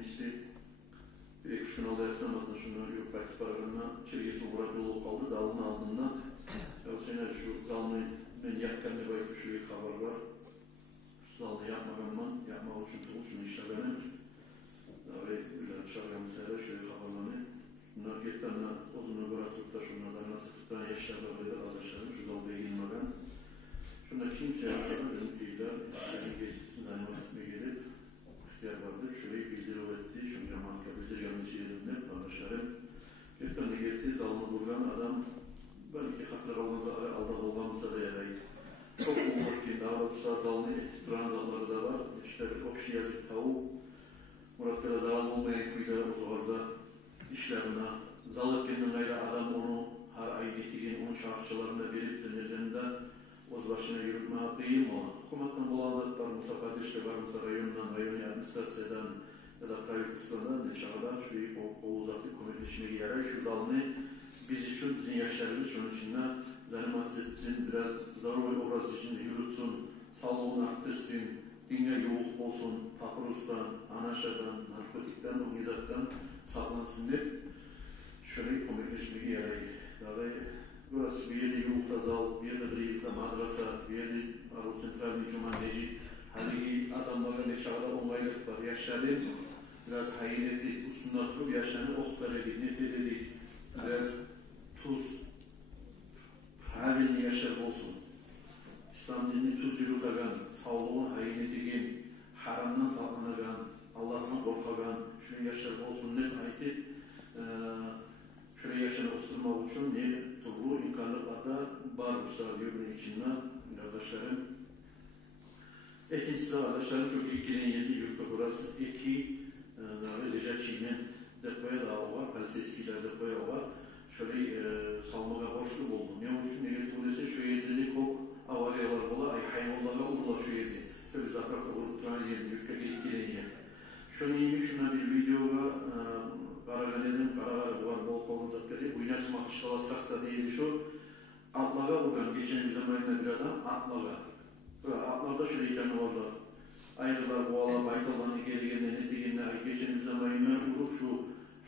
birincisi bir iki üç gün oldu esnafında şunları yok belki paralarına içeriye uğrak yolu kaldı zalının aldığında. O sene şu zalını ben yakkan ne bayıp şu bir haber var. Şu zalını yapmadan yapmak için tutul şunu işte benim. Ve öyle çağırgan mesela şöyle haberlerini. Bunlar gerçekten uzun ömür atıp da şunlardan nasıl tutan yaşlarla böyle arkadaşlarım şu zalda ilgilenmeden. Şunda kimse yapmadan benim bilgiler işlerin geçtiğini zannetmeye gelip ihtiyar vardı. Şöyle bildiri etti. Şunu cemaatla bildirganlısı yerinde arkadaşlarım. Gerçekten de geldiği zalını vuran adam belki haklar olmazsa alda olmamıza da yaraydı. Çok umur ki daha doğrusu zalını etkili duran zalları da var. İşte o kişi yazık tavuk. Murat'ta zarar olmayan kuyuda o zorda işlerine zalık kendine adam onu her ay getirgen onun şarkılarında verip denirlerinde o başına yürütmeye kıyım o. Hukumattan bulandıklar Musa Kardeş'te var Musa rayonundan, rayonu administrasiyadan ya da pravительствоdan ne çağda şu o uzaklı komünleşmeye yarar şu zalını biz için, bizim yaşlarımız şunun içinde zanimatsızın biraz zaruri obraz içinde yürütsün, sağlığını arttırsın, dinle yoğuk olsun, paprustan, anaşadan, narkotikten, organizattan saklansın diye şöyle komünleşmeye yarar. Burası bir yerde yoğukta zal, bir yerde birlikte madrasa, bir yerde Arul Central'ın cumaneci, hani adamların ne çağda onlaylık var. Yaşları biraz hayneti üstünde durup yaşlarını oktar edip, nefret edip, biraz tuz, havilini yaşar olsun. İslam dinini tuz yürükagan, sağlığın haynetigen, haramdan sağlanagan, Allah'tan korkagan, şunun yaşar olsun ne ayeti, şöyle yaşını osturmak için ne türlü imkanlıklarda var diyor bunun içinden arkadaşlarım. İkincisi de arkadaşlarım çok ilgilenen yedi yurtta burası iki Lejaçi'nin depoya dağı var, Paliseskiler depoya var. Şöyle salmaga hoşlu oldu. Ne için negatif olursa şu yedi kok avariyalar ola, hayvanlara uğrula şu yedi. Şöyle zaten uğrulturan yedi yurtta ilgilenen yer. Şunu iyiyim, şuna bir videoga Karagale'nin Karagale var bol kolunuzakları. Bu inanç mahşala trasta değil şu. Atlaga bugün geçen zamanında bir adam atlaga. Atlarda şöyle canavarlar. Ayrılar, boğalar, baykallarını geri gelene, netegenine geçen zamanında vurup şu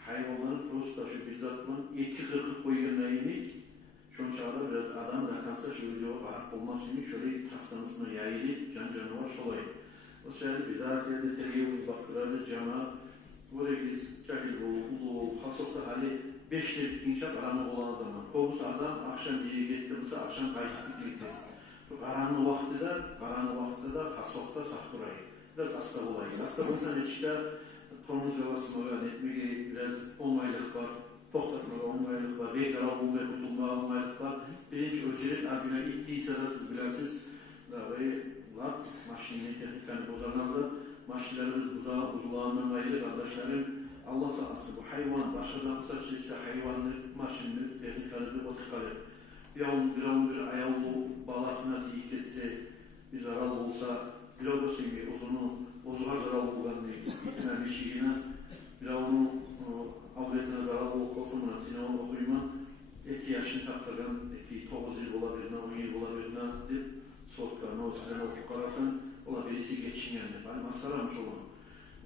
hayvanların prosta şu bir zatların 2-40 boyuna inik. Şu çağda biraz adam da kansa şu video varak olmasını şöyle trastanın üstüne yayılıp can canavar şolay. O sırada bir daha geldi tereyağımız baktırarız cama. Buraya biz cahil ulu hasokta hali 5 yıl inşa karanlık olan zaman. Kovus adam akşam bir gittiğimizde akşam kayıtlık gittiğimiz. Karanlık vakti da hasokta sakturayı. Biraz hasta olayı. Hasta olsan içinde tonuz yuvasını etmeyi biraz olmaylık var. Toklatmaga olmaylık var. Beyzaral olmaya kutulmağa olmaylık var. Birinci ölçülük azgına ittiyse de siz bilasız. Maşinin teknikanı bozarlarsa maşinlerimiz uzulağından ayrı kardeşlerim Allah sağlısı bu hayvan başka zatsa işte hayvanlı maşinli teknikanı otukalı bir ayavlu balasına teyit etse bir zarar olsa bir o sevgi uzunu ozuğa zarar olan bir şiirine bir onu avretine zarar olsa tine onu okuyma 2 yaşını taktıran 9 yıl olabilir 10 yıl olabilir deyip sortlarına o sizden okuyup kararsan ola birisi geçin yani. Bari maskaramış olan.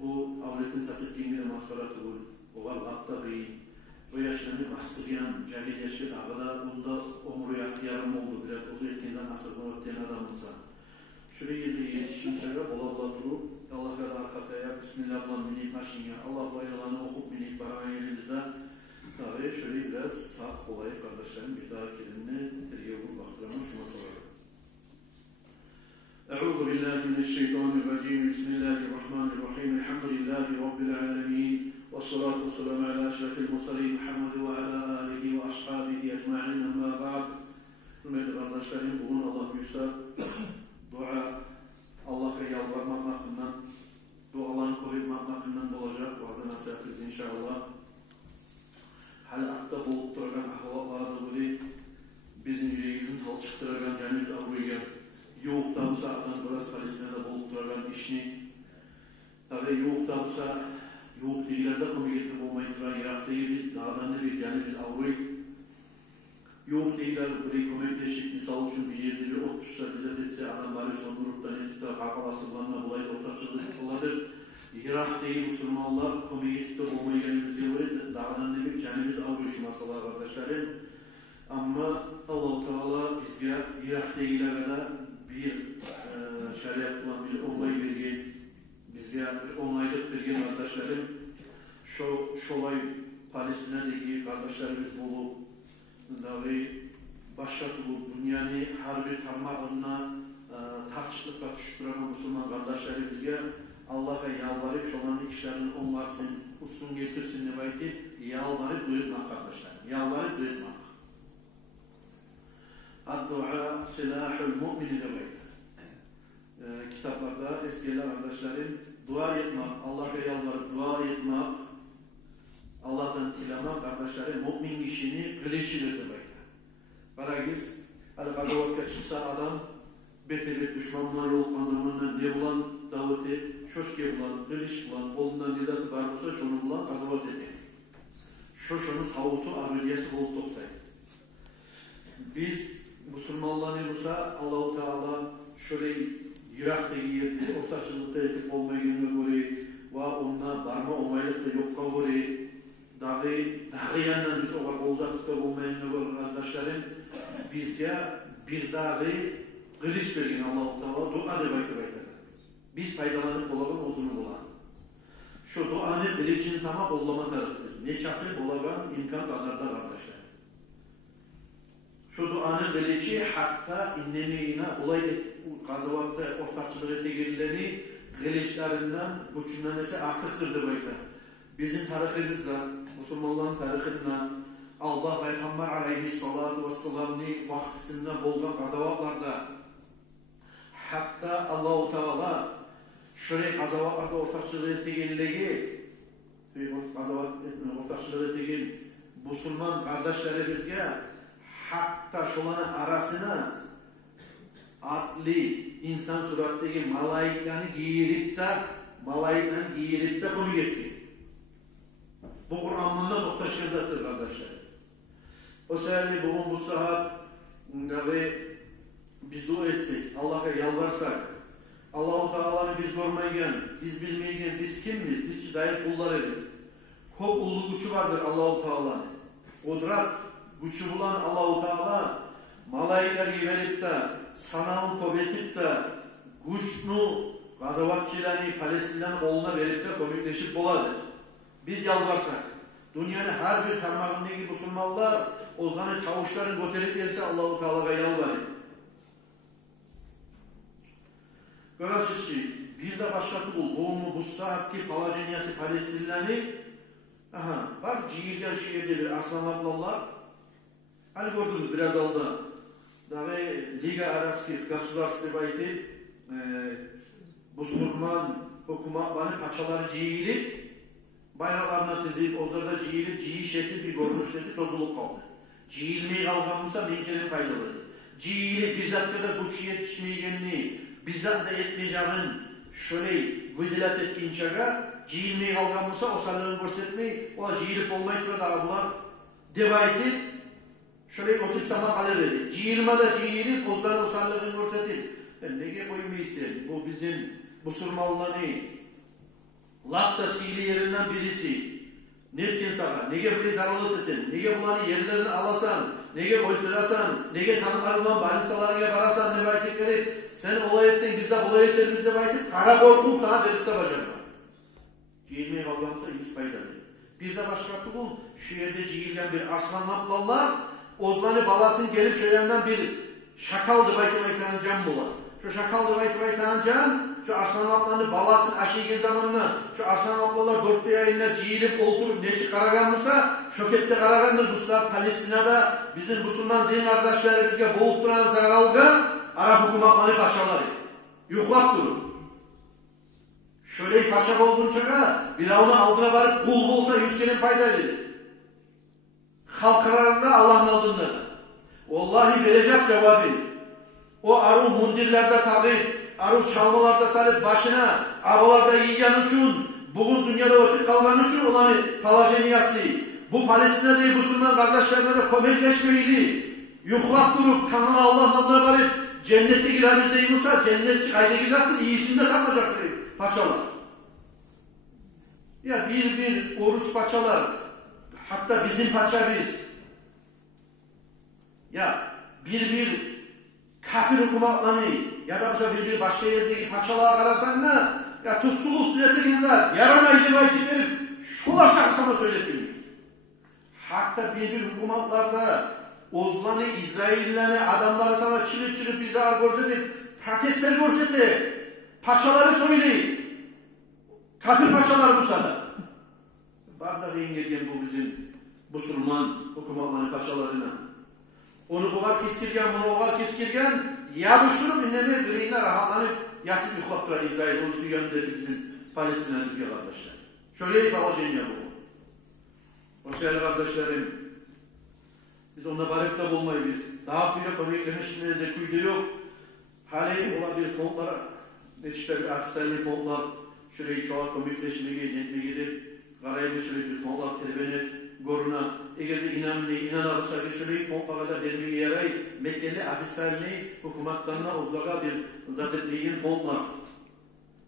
O avretin tasdikliğine maskara tuğul. O var lakta kıyın. O yaşlarını bastırıyan, cahil yaşlı dağda onda omuru ihtiyarım oldu. Biraz ozu ettiğinden asasını ötleyen adamımsa. Şuraya geldiği yetişkin çağa ola durup Allah kadar arkaya Bismillahirrahmanirrahim minik maşinye Allah bayralarını okup minik barana elimizde tabi şöyle biraz sağ kolay kardeşlerim bir daha kelimini tergiye vurup baktıramam şuna sorarım. أعوذ بالله من الشيطان الرجيم بسم الله الرحمن الرحيم الحمد لله رب العالمين والصلاة والسلام على أشرف المرسلين محمد وعلى آله وأصحابه أجمعين أما بعد Hürmetli kardeşlerim bugün Allah büyükse dua Allah'a yalvarmak hakkından duaların koymak hakkından olacak bazı nasihatimiz inşallah halakta bulup duragan ahvallarda böyle bizim yüreğimizin talçıktıragan canımız avruyan yoğukta bu saatten biraz Palestina'da bulup duragan işini tabi yoğukta bu saat yoğuk değillerde komiketli olmayı duran Irak'tayı biz dağdan da bir canımız avruyu yoğuk değiller burayı komikleşik misal için bir yerde bir ot düşse bize etse adamları sonduruptan etip de kakal asıllarına bulayı ortaçılık oladır Irak'taki Müslümanlar komünitede olmayanımızı görüyor. Dağdan demek canımız ağrıyor şu masalar kardeşlerim. Ama Allah-u Teala bizge Irak'takilere bir şeriat olan bir olay vergen, bizge bir onaylık vergen kardeşlerim. Şolay Palestine'deki kardeşlerimiz bulup, dahi başlatılıp dünyanın her bir tarmağına tartışıklıkla düşüp duran Müslüman kardeşlerimizge Allah'a yalvarıp şolanın işlerini onlarsın, usun getirsin diye baytip yalvarıp duyurmak kardeşlerim. Yalvarıp duyurmak. Ad-dua silahul mu'mini de baytır. Kitaplarda eskiler kardeşlerim dua etmek, Allah'a yalvarıp dua etmek, Allah'tan tilamak kardeşlerim mümin kişinin kılıçıdır de baytır. Baragiz, hadi gazavatka çıksa adam beteri düşmanlar olkan zamanlar ne bulan daveti, şoşke bulan, kılıç bulan, kolundan nidatı var olsa şunu bulan gazavat eder. Şoşunun savutu arudiyesi olup toktaydı. Biz Müslümanlar olsa Allah-u Teala şöyle Irak'taki yerde ortaçılıkta etip olmayacağını göre ve onunla barma olmaylıkta yokka göre dağı yandan biz olarak olacaklıkta olmayacağını göre kardeşlerim bizge bir dağı kılıç vergen Allah-u Teala dua de baytır. Biz faydalanıp olalım uzun bulan. Şu duanı kılıçın sama bollama tarafıyız. Ne çakı bolagan imkan kadarda kardeşler. Şu duanı kılıçı hatta innemeyina olay gazavatta ortakçılığı etegirlerini kılıçlarından uçundan ise artıktır da bayta. Bizim tarihimizde, Müslümanların tarihinde Allah Peygamber aleyhissalatu vesselam'ın vaktisinde bolgan gazavatlarda hatta Allah-u Teala şöyle gazavatlarda ortakçılığı etegirlegi ortakçılığı etegir Müslüman kardeşlerimizge hatta şolanın arasına atli insan surattaki malaiklerini giyirip de konu getirdi. Bu Kur'an'ında muhtaşkın zattır kardeşler. O sebeple bugün bu saat biz dua etsek, Allah'a yalvarsak, Allah-u Teala'nı biz görmeyen, biz bilmeyen, biz kimiz, biz zayıf kullarız. Çok ulu gücü vardır Allah-u Teala'nın. Kudret gücü bulan Allah-u Teala malaikleri verip de sanağın kuvvetip de güçlü gazavatçılarını Palestina'nın koluna verip de komikleşip boladır. Biz yalvarsak, dünyanın her bir tarmağındaki Müslümanlar o zaman kavuşların götürüp yerse Allah-u Teala'ya yalvarır. Görüyorsunuz ki bir de başlatı bu saatki Palajenyası Palestinlilerini var ciğirgen şehirde bir arslanlarlar. Hani gördünüz biraz aldı. Daha Liga Arapskih Gasudarstı bayti Müslüman hükümetleri paçaları ciyilip bayraklarına tezilip ozlarda ciyilip ciyi şekli bir görünüşleri tozulup kaldı. Ciyilmeyi kalkanmışsa minkerin faydaları. Ciyilip bizzat kadar güç yetişmeyenliği bizzat da etmeyeceğin şöyle vidilat ettiğin çağa ciyilmeyi kalkanmışsa o sallarını görsetmeyi o ciyilip olmayı türe dağıldılar. Devayeti şöyle otursama kalır dedi. Ciyilmada ciyilip ozların o sallarını görsetip nege koymayısın bu bizim Müslümanların Latta sili yerinden birisi. Nerken sana, nege bir zarolatasın, nege bunları yerlerini alasan, nege oyturasan, nege tanıklarından balinsalarına barasan ne baytıkları, sen olay etsen biz de olay eter biz de baytık, kara korkum sana derip de bacaklar. Ciyilmeye kalgamsa 100 paydadır. Bir de başka bul, şu yerde ciyilgen bir arslan naplallar, ozlanı balasın gelip şu yandan bir şakal dıvaytı baytıran can bular. Şu şakal dıvaytı baytıran can, şu arslan ablanın balasını aşıyken zamanına şu arslan ablalar dörtte yayınlar ciyilip oturup ne çıkaraganmışsa şokette karagandır bu saat Palestina'da bizim Müslüman din kardeşlerimizge boğup duran zaralga Arap hükümetleri paçaları. Yuhlak durur. Şöyle paçak olduğun çaka bir avını altına varıp kul olsa 100 kelin faydaydı. Halk kararında Allah'ın aldığında. Vallahi verecek cevabı. O arı mundirlerde takip arı çalmalarda salıp başına, aralarda yiyen için, bugün dünyada vakit kalgan için olan Palajenyası, bu Palestina'da Müslüman kardeşlerine de komikleşmeydi. Yuhlak durup, Tanrı Allah'la varıp, cennette gireriz deyimizse, cennet kayda girecektir, iyisinde kalmayacaktır paçalar. Ya bir oruç paçalar, hatta bizim paça biz. Ya bir kafir hükümetlerini ya da bir başka yerdeki paçalığa karasan ne? Ya tuzsulu süzetiniz var. Yaramayıcı vakit verip şular çaksama söyletmiyor. Hatta bir hükümetlerde Osmanlı, İsrail'lerini adamları sana çırıp bize görsetip protestler görsetip paçaları söyleyin. Kafir paçalar bu sana. Bardak yengelgen bu bizim Müslüman hükümetlerin paçalarına. Onu bu kadar keskirgen, bunu o kadar keskirgen yadıştırıp inleme greyine rahatlanıp yatıp yuhlap durar İsrail ulusu gönderdi bizim Palestina'mızga kardeşler. Şöyle bağlayacağım ya bu. O değerli kardeşlerim, biz onunla barıp da bulmayız. Daha kuyla komiklemişleri de kuydu yok. Hali olabilir fondlara, neçikler bir afislerli fondlar, şöyle şu an komikleşmeye gidip, karayı şöyle bir fondlar terbenip, goruna, eğer de inanırsa ki şöyle fondlara da vermeye yaray, Mekkeli afislerli hükümetlerine uzlağa bir zaten fondlar.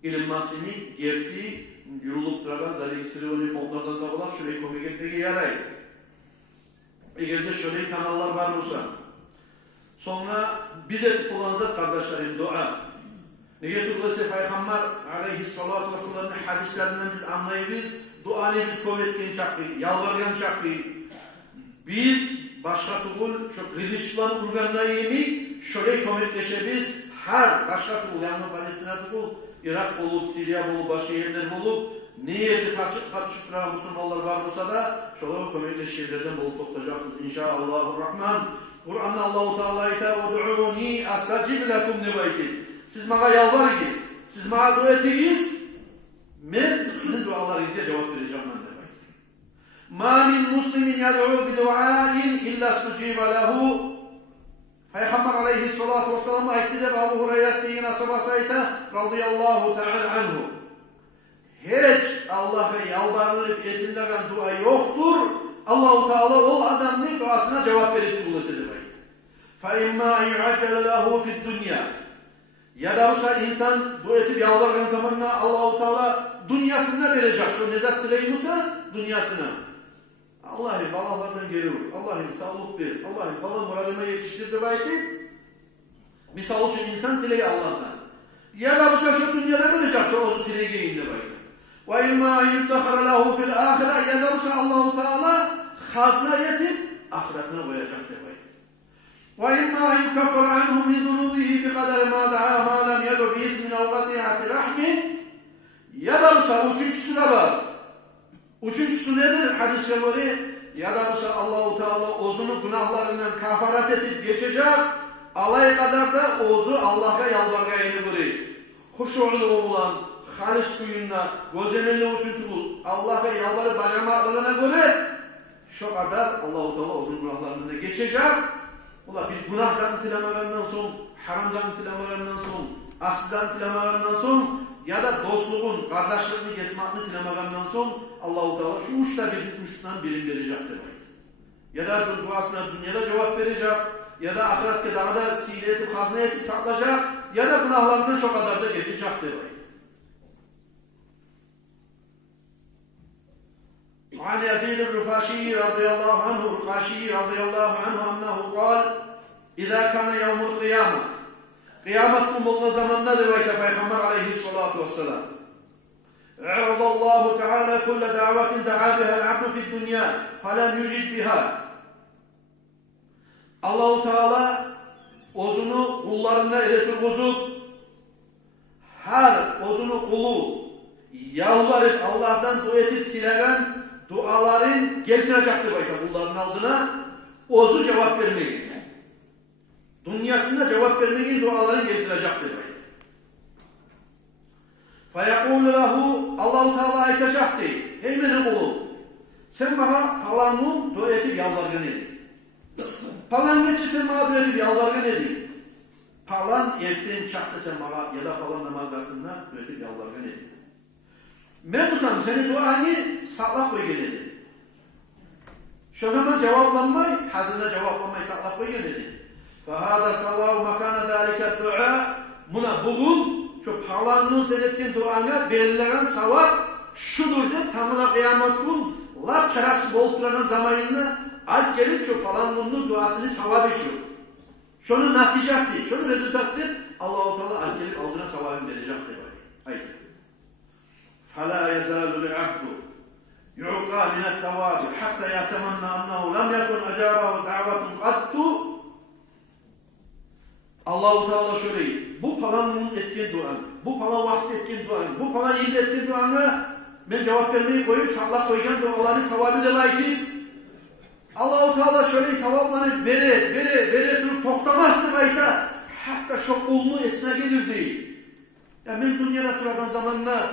İlinmasını gerti, yürülüp duran zaten fondlardan da olan şöyle komik etmeye yaray. Eğer de şöyle kanallar var olsa, sonra bize kullanacak kardeşlerim dua. Neye tutulursa Peygamber aleyhissalatu vesselam'ın hadislerinden biz anlayırız. Duanı biz kabul ettiğin çaktı, yalvargan çaktı. Biz başka tukul, şu kılıçlan urganlayımı şöyle komikleşebiz. Her başka tukul, yani Palestina tukul, Irak olup, Suriye olup, başka yerler olup, ne yerde tartışıp duran Müslümanlar var olsa da şöyle komikleşkilerden bulup toplayacaktır. İnşallahurrahman. Kur'an'da Allah-u Teala'yı "Ud'uni astajib lakum" demeyi. Siz bana yalvarınız, siz bana dua ediniz, ben sizin dualarınıza cevap vereceğim demek. Ma min muslimin yad'u bi du'ain illa istujiba lahu. Peygamber aleyhissalatu vesselam ayette de Ebu Hureyre'nin ashabasıyla radıyallahu teala anhu. Hiç Allah'a yalvarılıp edilmeyen dua yoktur. Allah-u Teala o adamın duasına cevap verip bulursa demek. Fa imma yu'ajjal lahu fi'd dunya. Ya da olsa insan dua edip yalvargan zamanla Allah-u Teala dünyasında verecek. Şu nezat dileymişse dünyasına. Allah'ım balalardan geri vur. Allah'ım sağlık ver. Allah'ım bala muradıma yetiştirdi belki. Misal için insan dileği Allah'tan. Ya da olsa şu dünyada verecek. Şu ozu dileği geyinde belki. Ve imma yuddahara lahu fil ahire. Ya da olsa Allah-u Teala hazna yetip ahiretine koyacak demek. وَإِمَّا يُكَفَّرَ عَنْهُمْ مِنْ ذُنُوبِهِ بِقَدَرِ مَا دَعَى مَا لَمْ يَدْعُ بِإِثْمٍ أَوْ قَطِيعَةِ رَحْمٍ. Ya da olsa üçüncüsü de var. Üçüncüsü nedir? Hadis-e göre ya da olsa Allah-u Teala ozunu günahlarından kafarat edip geçecek. Alay kadar da ozu Allah'a yalvargayını göre. Huşu'lu olan, halis suyunla, gözemelli uçuntulu Allah'a yalvarı bacamaklarına göre şu kadar Allah-u Teala ozun günahlarından geçecek. Ola bir günah zaten tilemağından son, haram zaten tilemağından son, asıl zaten tilemağından son ya da dostluğun, kardeşliğini kesmakını tilemağından son Allah-u Teala şu üçten birim verecek demek. Ya da duasına dünyada cevap verecek ya da ahirette daha da sile etip, hazne etip saklayacak ya da günahlarından şu kadar da geçecek demek. وعن يزيد الرفاشي رضي الله عنه الرقاشي رضي الله عنه أنه قال إذا كان يوم القيامة قيامتكم الله زمن ندر وكفيغمبر عليه الصلاة والسلام عرض الله تعالى كل دعوة دعا بها العبد في الدنيا فلم يجد بها. Allah Teala ozunu kullarına iletirguzup her ozunu kulu yalvarıp Allah'tan dua edip tilegen duaların getirecektir kulların aldığına ozu cevap vermeyin. Dünyasında cevap vermeyin duaların getirecektir. Feyekûlü lehu Allah-u Teala ayetacaktır. Ey benim oğlum sen bana palanın dua edip yalvargın edin. Palan geçi sen bana dua edip yalvargın edin. Palan erken çaktı sen bana ya da palan namazlarında dua edip yalvargın edin. Ben bu zaman senin duanı saklap koy geledi. Şu zaman cevaplanmayı, hazırda cevaplanmayı saklap koy geledi. فَهَذَا سَوَّاهُ مَكَانَ ذَٰلِكَ الدُّعَى. Buna bugün şu palanın sen etken duana belirlenen savak şudur deb tanıla kıyamet gün lar çarası bolup duran zamanında alp gelip şu falan bunun duasını savabı şu. Şunun neticesi, şunun rezultatı Allah-u Teala alp gelip aldığına savabını verecek diye var. Haydi. فَلَا يَزَالُ الْعَبْدُ يُعْقَى مِنَ الثَّوَابِ حَتَّى يَتَمَنَّ أَنَّهُ لَمْ يَكُنْ أَجَارَهُ دَعْوَةٌ قَدُّ. Allah-u Teala şöyle, bu falan etkin duanı, bu falan vakit etkin duanı, bu falan yılda etkin duanı ben cevap vermeyi koyup Allah koygan duaların savabı da var ki Allah-u Teala şöyle sevapları bere durup toktamazdı bayta. Hatta şok olma esne gelirdi. Ya ben dünyada duradan zamanla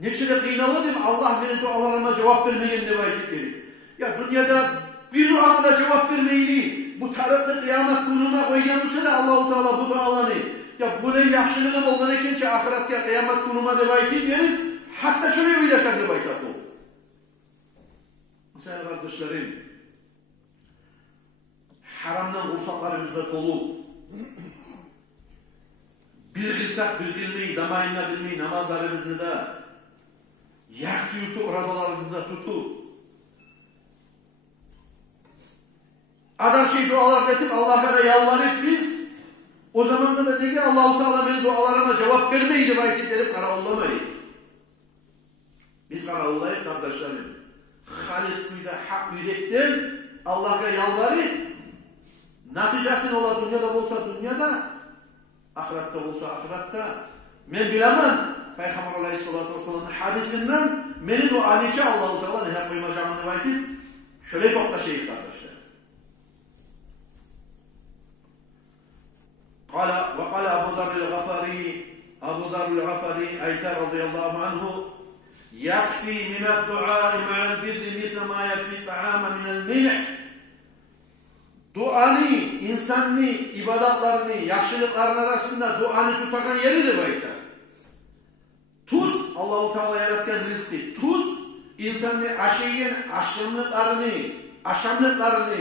neçede kıynalıdım Allah benim dualarıma cevap vermeyen ne bayt dedi. Ya dünyada bir duama da cevap vermeyeli bu taraflı kıyamet gününe koyganmışsa da Allah-u Teala bu dualarını ya bu ne yaxşılığım olgan ekençe ahiretke kıyamet günüme de bayt verin. Hatta şöyle bir yaşar de bayt bu. Mesela kardeşlerim haramdan ruhsatlarımızda dolu. Bilgirsek bildirmeyi, zamanına bilmeyi, namazlarımızda da yaktı yutup, razalarımızda tutup adam dualar etip Allah'a da yalvarıp biz o zamanlarda da ne ki Allah-u Teala benim dualarıma cevap vermeydi vakit verip karaollamayı. Biz karaollayıp kardeşlerim halis kuyda hak yürekten Allah'a yalvarıp neticesini ola dünyada olsa dünyada, ahirette olsa ahirette, men bilemem, Peygamber Aleyhisselatü Vesselam'ın hadisinden, beni o aniçe Allah-u Teala neler koymayacağını vakit, şöyle topla şeyi kardeşler. Ve Abu Zarr'il Gafari, Aytar radıyallahu anhu, yakfi mined du'a ma'al birri misle ma yakfi ta'ama minel milh. Duanı, insanını, ibadatlarını, yaxşılıkların arasında duanı tutakan yeridir bayta. Tuz, Allah-u Teala yaratken rizki. Tuz, insanı aşeyin aşamlıklarını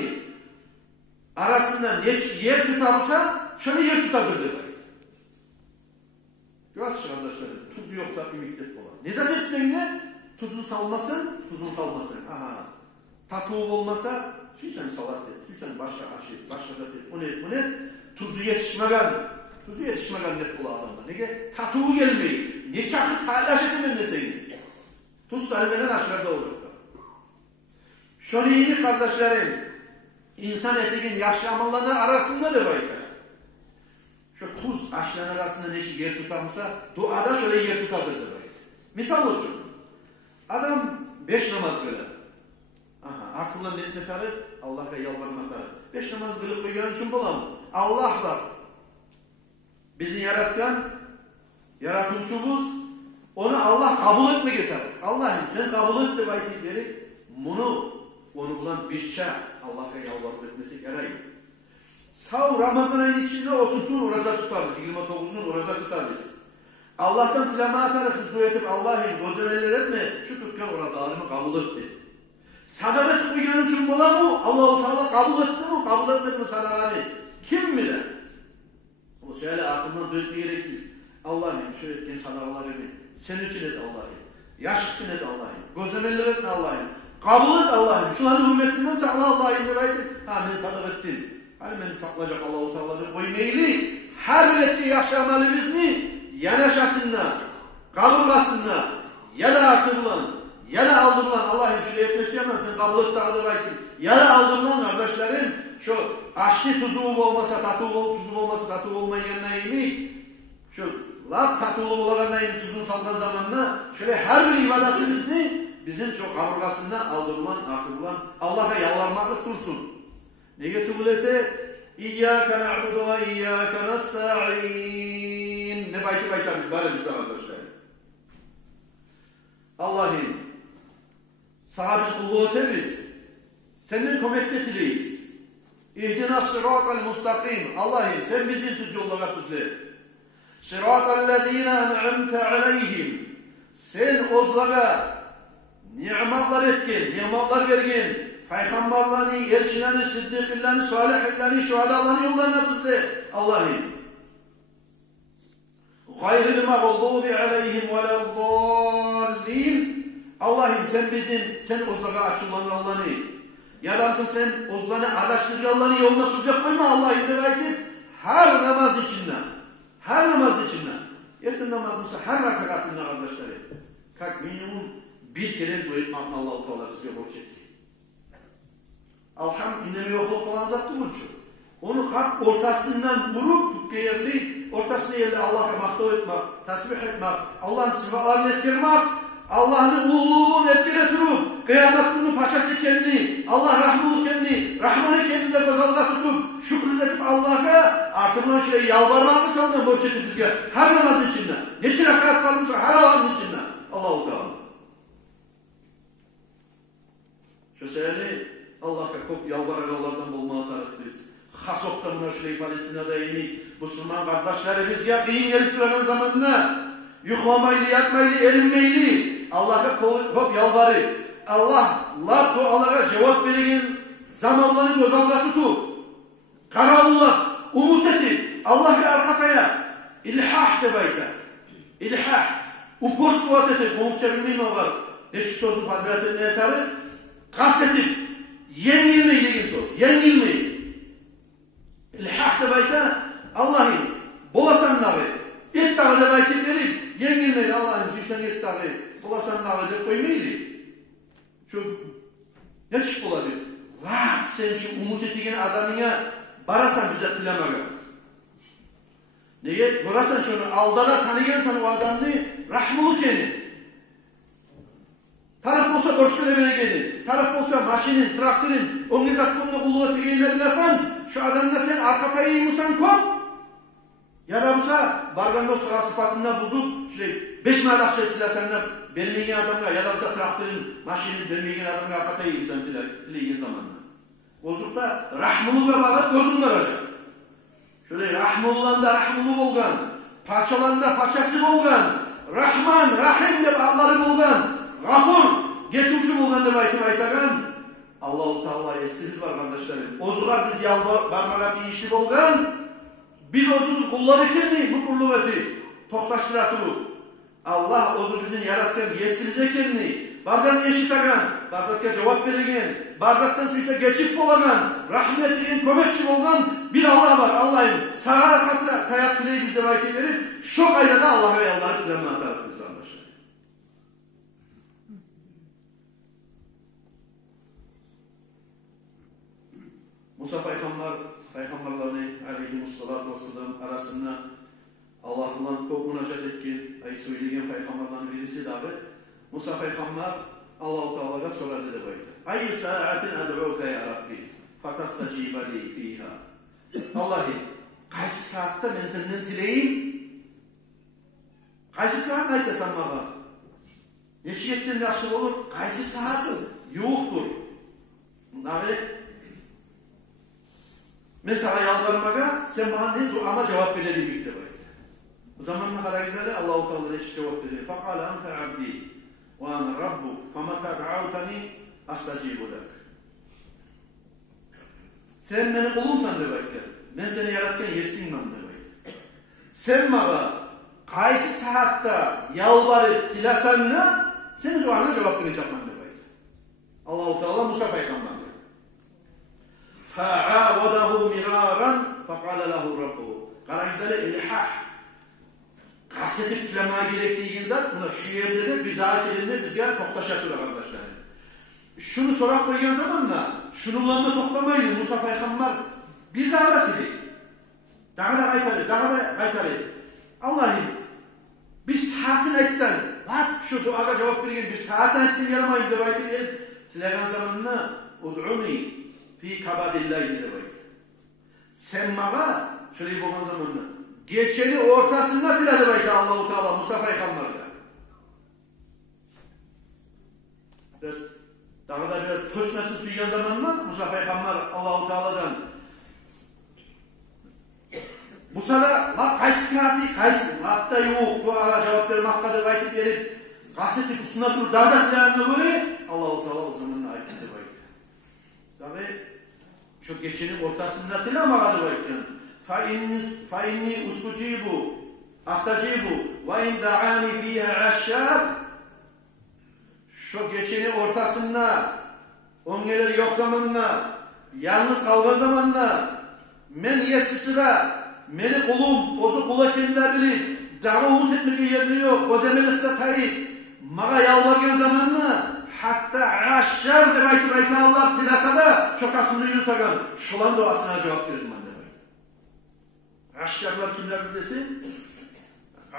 arasında yer tutarsa, şöyle yer tutabilir. Görüyorsunuz kardeşlerim, tuz yoksa ümiddet olan. Nezat etsen ne? Tuzun salmasın. Aha. Tatlı olmasa, süsen salat et. Süsen başka aşı, başka zat et. O ne? Tuzu yetişmeden ne kula adamlar. Ne tatlı gelmeyi. Ne çakı talaş edemem deseydi. Tuz salmeden aşılarda olacaklar. Şöyle iyi kardeşlerim, insan etikin yaşlı amallarının arasında da bayta. Şu tuz aşıların arasında neşi yer tutarmışsa, duada şöyle yer tutardır da bayta. Misal olacak. Adam 5 namaz kılar. Aha, artılan netmetarı Allah'a yalvarmatarı. 5 namaz kılıp koygan için bulalım. Allah var. Bizi yaratkan, yaratıcımız, onu Allah kabul etme getirir. Allah'ım sen kabul et de baytikleri, onu bulan bir şey Allah'a yalvarıp etmesi gereği. Sağ Ramazan ayının içinde 30 gün oruca tutarız, 29 gün oruca tutarız. Allah'tan tilama atarız, biz dua edip Allah'ım gözemeller etme, şu tutkan orucalarımı kabul etti. Sadakat koygan için bulan mı? Allah-u Teala kabul etti mi? Kabul etmedi mi sadakati? Kim bilir? O şöyle aklımdan dönüp gerekliyiz. Allah'ım şöyle etken sadakalarımı senin için et Allah'ım. Yaş için et Allah'ım. Gözemeller etme Allah'ım. Kabul et Allah'ım. Şunların hürmetinden sakla Allah'ım. Ha ben sadak ettim. Hani beni saklayacak Allah-u Teala'nı koymaylı. Her bir ettiği yaşamalımızı yanaşasınlar, kaburgasınlar, ya da atırlan, ya da aldırlan. Allah'ım şöyle etmesi yapma sen kabul et dağıdır belki. Ya da aldırlan kardeşlerim. Şu aşlı tuzu olmasa, tuzu olmasa, tatlı olmayanına iyi. Şu laf tatlı olanına iyi tuzun salgan zamanına şöyle her bir ibadetimizi bizim şu kaburgasında aldırlan, atırlan. Allah'a yalvarmaklık dursun. Ne getirülese İyyâke na'budu ve iyyâke nesta'in. Ne baytarız bari bizde arkadaşlar. Allah'ım sana biz kulluğu temiz. Senin kömekte dileyiz. İhdina sıratal mustakim. Allah'ım sen bizi düz yollara tuzle. Sıratallezîne en'amte aleyhim. Sen onlara nimetler etkin, nimetler vergin. Peygamberlerini, elçilerini, sıddıklarını, salihlerini, şuhadalarını yollarına tuzle. Allah'ım. Gayril mağdubi aleyhim veleddallin. Allah'ım sen ozlağa açılmanı Allah'ını. Ya da sen ozlanı araştırıyor Allah'ını yoluna tuz yapmayma Allah'ım devayet. Her namaz içinden. Her namaz içinden. Erten namazımızda her rakatında kardeşlerim. Kalk minimum bir kere dua etmek Allah-u Teala bize borç etti. Elhamdülillah yokluk falan zattı bunun için. Onu kalk ortasından vurup tutkuyebilip ortasına yerle Allah'a maktav etmek, tasbih etmek, Allah'ın sıfatlarını eskermek, Allah'ın ululuğunu eskere tutup, kıyametinin paşası kendini, Allah rahmını kendini, Rahman'ı kendine gözalda tutup, şükredip Allah'a artırılan şuraya yalvarmak sanırım borç edip bizge. Her namaz içinde. Neçin rakat varmışsa her namaz içinde. Allah-u Teala. Şu seyirli Allah'a kop yalvaran yollardan bulmaya tarık biz. Hasok'ta buna şurayı Palestina'da yenik. Müslüman kardeşlerimiz ya kıyım gelip duran zamanına yuklamaylı, yatmaylı, erinmeyli. Allah'a kop yalvarı. Allah dualara cevap verin zamanlarını gözalda tutup. Karanlık, umut eti. Allah'a arkaya. İlhah de bayta. İlhah. Upor sıvat eti. Konukça bilmeyim o var. Neçki sordum Hazretleri Netarı. Kastetip. Yenilmeyi dediğin söz. Yenilmeyi. İlhah de bayta. Allah'ım. Bolasan navi. İttağı de bayta verip. Yenilmeyi Allah'ım. Süysen ittağı. Bolasan navi de koymaydı. Şu. Ne çık olabilir? Vah sen şu umut ettiğin adamına barasan bize tilemaga. Neye? Barasan şunu aldada tanıyansan o adamını rahmulu kendi. Taraf olsa borçkule veregeni, taraf olsa maşinin, traktörün, o nizatkonda kulluğa tegeyle bilasan, şu adamına sen arkatayı musan kop. Ya da olsa barganda o sıra sıfatında bozup, şöyle 5 mağda akça tilasanlar, vermeyen adamına ya da olsa traktörün, maşinin vermeyen adamına arkatayı musan tileyen zamanla. Bozukta rahmuluğa bağır, gözün varacak. Şöyle rahmulanda rahmulu bolgan, paçalanda paçası bolgan, Rahman, Rahim de Allah'ı bolgan, Gafur, geçucu bolgan de aytagan. Allah-u Teala etsiniz var kardeşlerim. Ozular biz yalvar, barmagatı işi bolgan, biz ozumuz kulları kendi, bu kulluğu eti, toktaştıratılı. Allah ozu bizim yaratken yesimize kendi. Bazen eşitagan, bazen cevap veregen, bazen suysa geçip bolagan, rahmetliğin kömekçi olgan bir Allah var. Allah'ım sağa katla kayak dileği bizde vakit verip şok ayda da Allah'a yalvarıp dilemeye atarız biz kardeşler. Musa peygamberlerini aleyhimussalatu vesselam arasında Allah'ından çok münacat etkin, söyleyen peygamberlerin birisi dahi Musa peygamber Allah-u Teala'ya soradı da böyle. Ayyu sa'atin ad'uka ya Rabbi fatastaciba li fiha. Allah'ım, qaysi saatte men senden tileyim? Qaysi saat aytasan maga? Neçe yetken yaxşı olur? Qaysi saati? Yo'qtur. Nari? Men sana yalvarmaga, sen bana ne duama cevap verelim de böyle. O zamanla karagizleri Allah-u Teala'ya hiç cevap verelim. Fakala ente abdi. وَاَنَا رَبُّكَ فَمَتَا دَعَوْتَنِي أَسْتَجِيبُ لَكَ. Sen beni kulunsan demek. Ben seni yaratken yesinmem demek. Sen bana qaysi saatte yalvarıp tilasanla senin duana cevap vereceğim demek. Allah-u Teala Musa peygamberle. فَعَاوَدَهُ مِرَارًا فَقَالَ لَهُ رَبُّهُ. Karagizleri ilhah. Kasetip tilemeye gerektiğin zat buna şu yerde de bir daha elinde bizge toktaşatır arkadaşlar. Şunu sorak koyduğun zaman da şununla toklamayın Musa peygamber bir daha da dedi. Daha da kaytarı. Allah'ım bir saatin etsen, şu duaga cevap verin bir saatin etsen yaramayın demek. Tilegen zamanına ud'uni fi kabadillahi demek. Sen bana şöyle bu zamanına geçeni ortasında tiledi belki Allah-u Teala Musa peygamberle. Daha da biraz toşnası suyan zamanla Musa peygamber Allah-u Teala'dan Musa'da qaysi saati, qaysi hatta yok duaga cevap vermek kadar aytıp verip kaseti üstüne turup darda tileyenine göre Allah-u Teala o zamanla aytıp belki. Tabi şu geçenin ortasında tilemekadı belki. فَاِنِّي أَسْتَجِيبُ وَاِنْ دَعَانِ ف۪يهَا عَشَّابٍ. şu geçeni ortasında, on gelir yok zamanına, yalnız kalma zamanına, men yesisira, meni kulum, ozu kula kendileri, dağı umut etmeye yerli yok, o zemelikte kayıp, mağa yalvargen zamanına, hatta aşşar demek Allah tilasa da şokasını yutagan, şulan duasına cevap verdim ben demek. Aşşarlar kimler desin?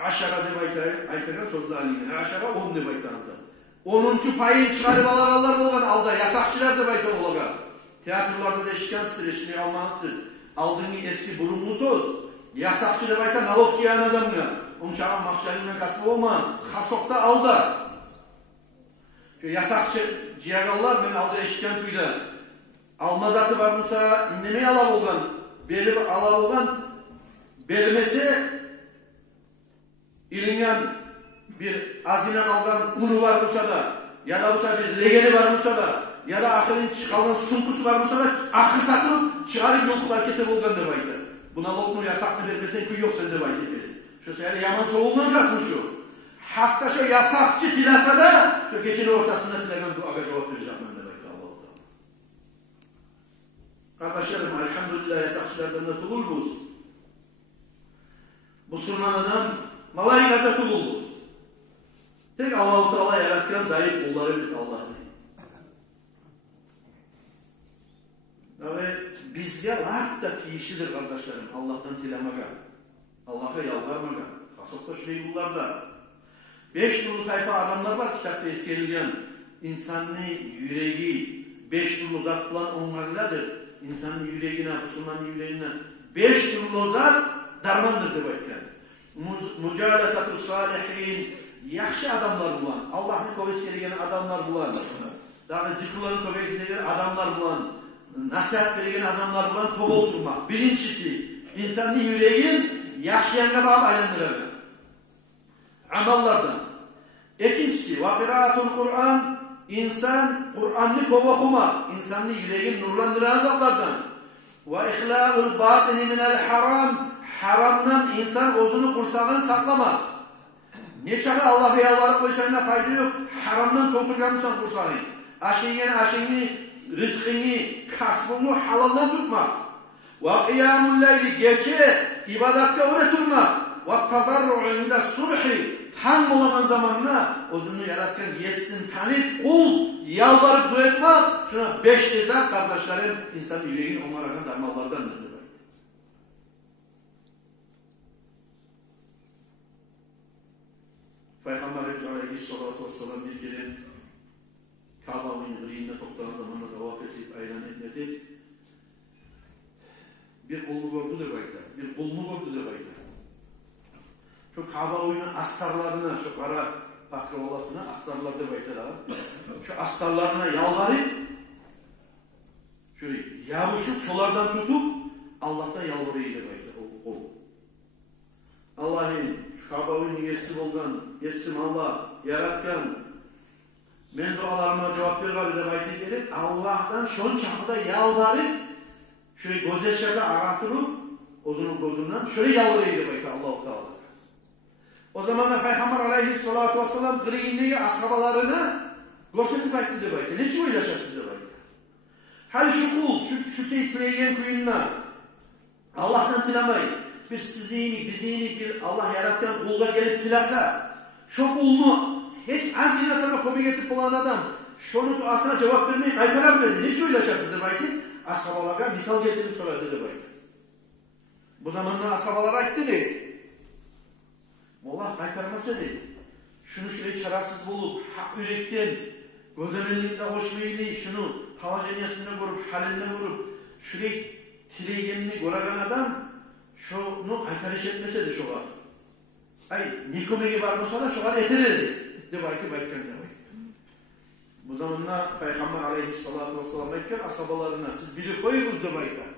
Aşara demek aytagan sözde alingen. Aşara 10 demek tanıdı. 10. payın çıkarıp alarlar olgan alda yasakçılar demek olaga. Tiyatrolarda da eşken streçini almanızdır. Aldığını eski burunlu söz. Yasakçı demek nalog cihan adamına. Onun çağın mahçayından kasma olma. Hasokta alda. Yasakçı cihagallar beni alda eşken kuyda. Almazatı var mısa inlemeyi alar olgan. Belip alar olgan. Belmesi ilingen bir azine kalgan unu var mısa da ya da mısa bir legeni var mısa da ya da akılın kalgan sunkusu var mısa da akıl takılıp çıkarıp yolkul hareketi bulgan demaydı. Buna lokunu yasaklı vermesen kuy yok sen demaydı. Şu seyre yaman soğulman kalsın şu. Hatta şu yasakçı tilasa da şu geçeni ortasında tilegan duaga cevap vereceğim ben demaydı Allah'u Teala. Kardeşlerim elhamdülillah yasakçılardan da tululmuz. Müslüman adam malaikada tululmuz. Tek Allah-u Teala yaratkan zayıf kulları biz Allah'ın. Ve bizce lak da kişidir kardeşlerim. Allah'tan tilemaga. Allah'a yalvarmaga. Kasıpta şurayı kullarda. 5 türlü tayfa adamlar var kitapta eskerilgen. İnsanın yüreği 5 türlü zat bulan onlarladır. İnsanın yüreğine, Müslümanın yüreğine 5 türlü zat darmandır demekten. Mücalesatü salihin, yaxşı adamlar bulan, Allah'ın kovesi gereken adamlar bulan, daha zikruların kovesi gereken adamlar bulan, nasihat gereken adamlar bulan kov oturmak. Birincisi, insanın yüreğin yaxşı yanına bağlı aylandırır. Amallardan. İkincisi, vakiraatul Kur'an, insan Kur'an'ı kov okumak, insanın yüreğin nurlandıran azaplardan. Ve ihlâul batini minel haram, haramdan insan özünü kursağını saklamak. Ne çağı Allah'a yalvarıp koysanına fayda yok. Haramdan doldurgamısan kursağını. Aşını, rızkını, kasbını halaldan tutmak. Ve kıyamul leyli gece ibadatte öğretilmek. Ve tazarru'unda subhi tam olan zamanına özünü yaratken yesin tanıp kul yalvarıp dua etmek. Şuna 5 ezar kardeşlerim insan yüreğin onlardan damallardandır. Peygamberimiz Aleyhisselatü Vesselam bir kere Kabe'nin gıriyinde toptanan zamanla tavaf edip ayran etmedi. Bir kolunu gördü de bayda. Bir kolunu gördü de bayda. Şu Kabe'nin astarlarına, şu kara akrabalasına astarlar da bayda da. Şu astarlarına yalvarıp şöyle yavuşup şolardan tutup Allah'tan yalvarıyı da bayda. Allah'ın Kabe'nin yesim olgan, yesim Allah yaratkan. Men dualarıma cevap vermedi de bayda gelip Allah'tan şon çapıda yalvarıp şöyle göz yaşlarda ağartırıp ozunun gözünden şöyle yalvarıydı bayda Allah-u Teala. O zaman da Peygamber Aleyhisselatü Vesselam gıriyinliği ashabalarını gösterip bayda de bayda. Ne için yaşasız de bayda? Hadi şu kul, şu teyitleyen kuyununa Allah'tan tilamayın. Bir sizliğini, bizliğini bir Allah yaratkan kulga gelip tilasa, şu kulunu hiç az dinasına komi getirip bulan adam, şunun duasına cevap vermeyi kaytarar dedi. Ne şöyle açarsındır belki? Ashabalara misal getirip soradı dedi belki. Bu zamanlar ashabalara aitti dedi. Allah kaytarmasa dedi. Şunu şöyle çarasız bulup, hak yürekten, gözemellikte hoşmeyli, şunu tavajeniyasını vurup, haline vurup, şuraya tileyenini gören adam, şunu kaytarış etmese de şoğa. Ay, nikomegi var mı sonra şoğa etelerdi. De belki bayken de bayken. Bu zamanla Peygamber Aleyhisselatü Vesselam bayken asabalarına siz bilir koyunuz da bayken.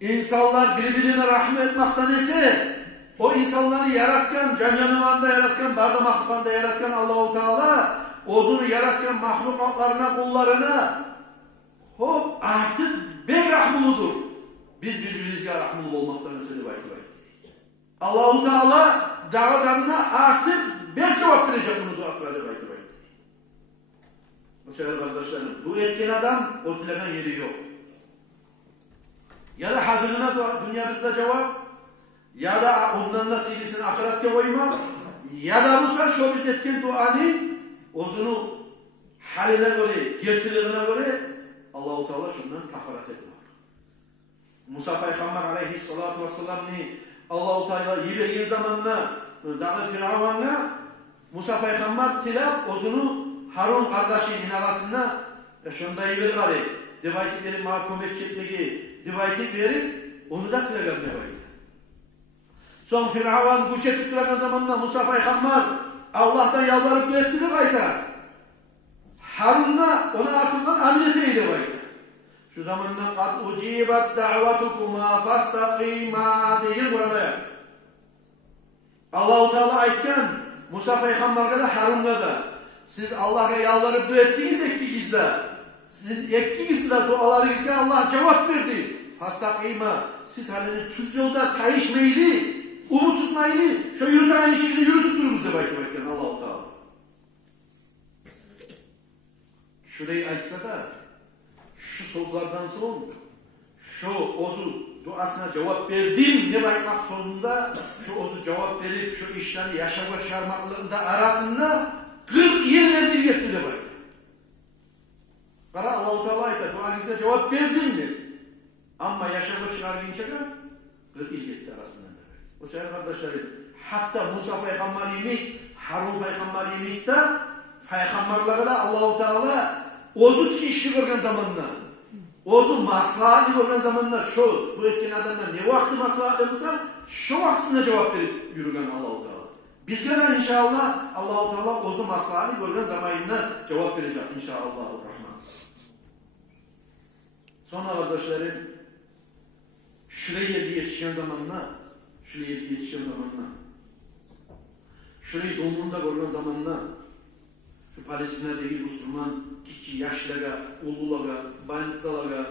İnsanlar birbirine rahmet etmekten ise o insanları yaratken, cemyanıvanda yaratken, barda mahlukanda yaratken Allah-u Teala ozunu yaratken mahlukatlarına, kullarına hop artık bek rahmuludur. Biz birbirimizle rahmul olmaktan mesele baytı. Allah-u Teala dağdanına artık ben cevap verecek bunu duasına da baytı. Sevgili kardeşlerim, dua etken adam o dilenen yeri yok. Ya da hazırına dünyamızda cevap, ya da ondan nasibisini ahirette koymak, ya da bu şu biz etken duanı ozunu haline göre, gertiliğine göre Allah-u Teala şundan kafarat etmek. Musa Peygamber aleyhissalatu vesselam ni Allah-u Teala yibergen zamanına dağı Firavun'a Musa Peygamber tilap ozunu Harun kardeşinin arasında şunda yiber gari devayeti verip mağa kömek çekmegi devayeti verip onu da tilagan devayeti. Son Firavun güç etip duran zamanında Musa Peygamber Allah'tan yalvarıp diletti devayeti. Harun'la ona artılan ameliyete devayeti. Şu zamandan kad ucibat da'vatukuma fastaqima diye buraya. Allah-u Teala aytken Musa Peygamber'e de Harun'a da siz Allah'a yalvarıp dua ettiniz ekkinizde. Sizin ekkinizde dualarınızda Allah cevap verdi. Fastaqima siz halini tüz yolda kayışmaylı, umut tutmaylı, şu yürüten işinizi yürütüp durunuz da bakın Allah-u Teala. Şurayı aytsa da şu sözlerden sonra şu ozu duasına cevap verdim ne bakmak sonunda şu ozu cevap verip şu işleri yaşama çıkarmaklarında arasında 40 yıl nezir yetti de bak. Kara Allah-u Teala ayta duanıza cevap verdin mi? Ama yaşama çıkarmayınca da 40 yıl yetti arasında. O sevgili kardeşlerim hatta Musa Peygamber yemek, Harun Peygamber yemek de Peygamberlere de Allah-u Teala ozu tikişli görgen zamanında ozu maslahatı görgen zamanında şu bu etken adamlar ne vakti maslahat yapmışsa şu vaktinde cevap verip yürügen Allah-u Teala. Bizge de inşallah Allah-u Teala ozu maslahatı görgen zamanında cevap verecek inşallahurrahman. Sonra kardeşlerim şuraya yetişen zamanla şurayı zonunda görgen zamanla şu Palestina'daki Müslüman kiçi yaşlara, ululara, banitsalara,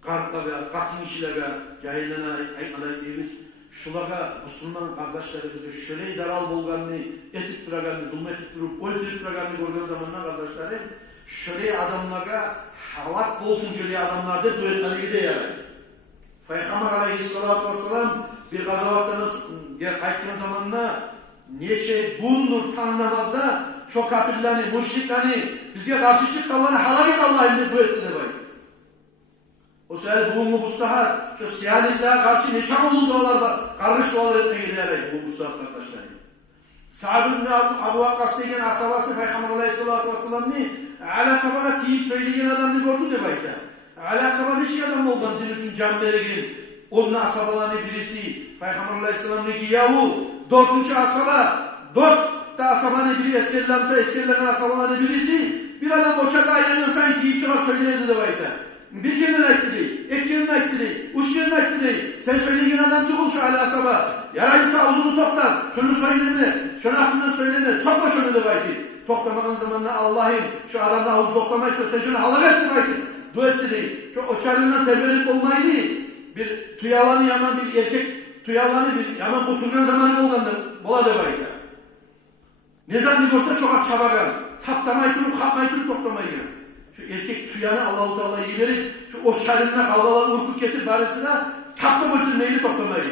kartlara, katinişlere, cahillene aytmalayıp deyimiz, şulara Müslüman kardeşlerimizde şöyle zaral bolganını, etip duraganını, zulm etip durup, öldürüp duraganını gördüğün zamanlar kardeşlerim, şöyle adamlara halak olsun şöyle adamlarda duetleri gide yarar. Peygamber aleyhissalatu vesselam bir gazavattan kayıtken zamanla neçe bundur tanınamazda şu kafirlerini, müşriklerini, bizge karşı çıkanlarını halak et Allah'ın bu etti de bayım. O sefer bu saat, şu Siyanistliğe karşı ne çabuk dualar var, karış dualar etmeye giderek bu saat arkadaşlarım. Sa'd ibn Abu Vakkas degen asabası Peygamber aleyhissalatu vesselam ni ala sabana tiyip söyleyen adamını gördü de bayda. Ala sabana hiç adam oldan din için can veregin. Onun asabalarını birisi Peygamber aleyhissalam ni ki yahu dördüncü asaba, dört asabanı biri eskerlense eskerlenen asabanı birisi bir adam o çaka ayağını sanki yiyip çıkar söyleyedi de bayda. Bir yerine etkili, ek yerine etkili, uç yerine etkili. Sen söyleyen adam tıkıl şu ala asaba. Yarayırsa uzunu toplar. Şunu söyleme, şunu aklından söyleme. Sokma şunu de bayda. Toplamanın zamanında Allah'ım şu adamda havuzu toplamayı sen şunu halak etti bayda. Dua etti değil. Şu o çarından terbiyelik olmayı değil. Bir tuyalanı yaman bir erkek tuyalanı bir yaman kuturgan zamanı olgandır. Bola de bayda. Ne zaman görse çok çabagan. Taptamayı tutup, kapmayı tutup, toplamayı. Şu erkek tüyanı Allah-u Teala iyi verip, şu o çarınına kavgalar urkuk getir barisine, taptam ötürmeyi toplamayı.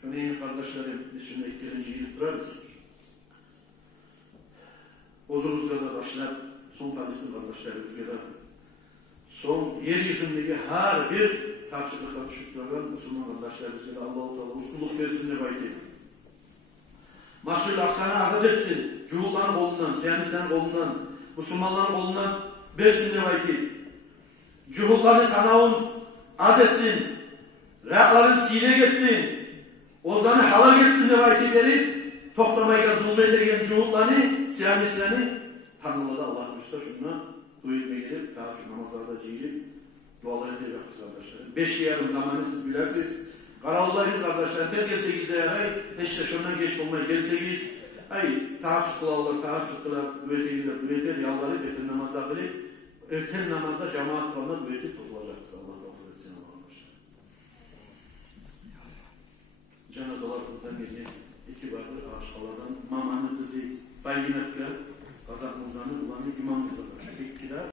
Şu neyin kardeşlerim, biz şunu eklenince gidip durarız. Bozuluz kadar başlar, son Palestin kardeşlerimiz kadar. Son yeryüzündeki her bir karşılıkla düşüktürülen Müslüman kardeşlerimiz kadar Allah-u Teala uslulluk versin de baydı. Maşrul Aksa'nı azat etsin. Cuhulların kolundan, Ziyonistlerin kolundan, Müslümanların kolundan versin de baydı. Cuhulları sanavun az etsin. Rakların sine getsin. Ozlarını halal getsin de baydı verip toplamayla zulmet eden cuhullarını, Ziyonistlerini tanrıladı Allah'ın üstü şundan dua etmeye gelip, tahacüd namazlarda cihilip dualar edecek arkadaşlar. 5 yarım zamanı siz biləsiniz. Qarallayınız arkadaşlar, tez gelsegizde yaray, işte şundan geç olmaya gelsegiz, tahacüd kılarlar, tahacüd kılar, düet yalvarıp, erten namazda bilip, erten namazda cemaat kılma düetip tozulacaktır. Allah gafur etsin arkadaşlar. Cenazalar buradan geliyor. İki bardır aşkalardan mamanın kızı Bayginakka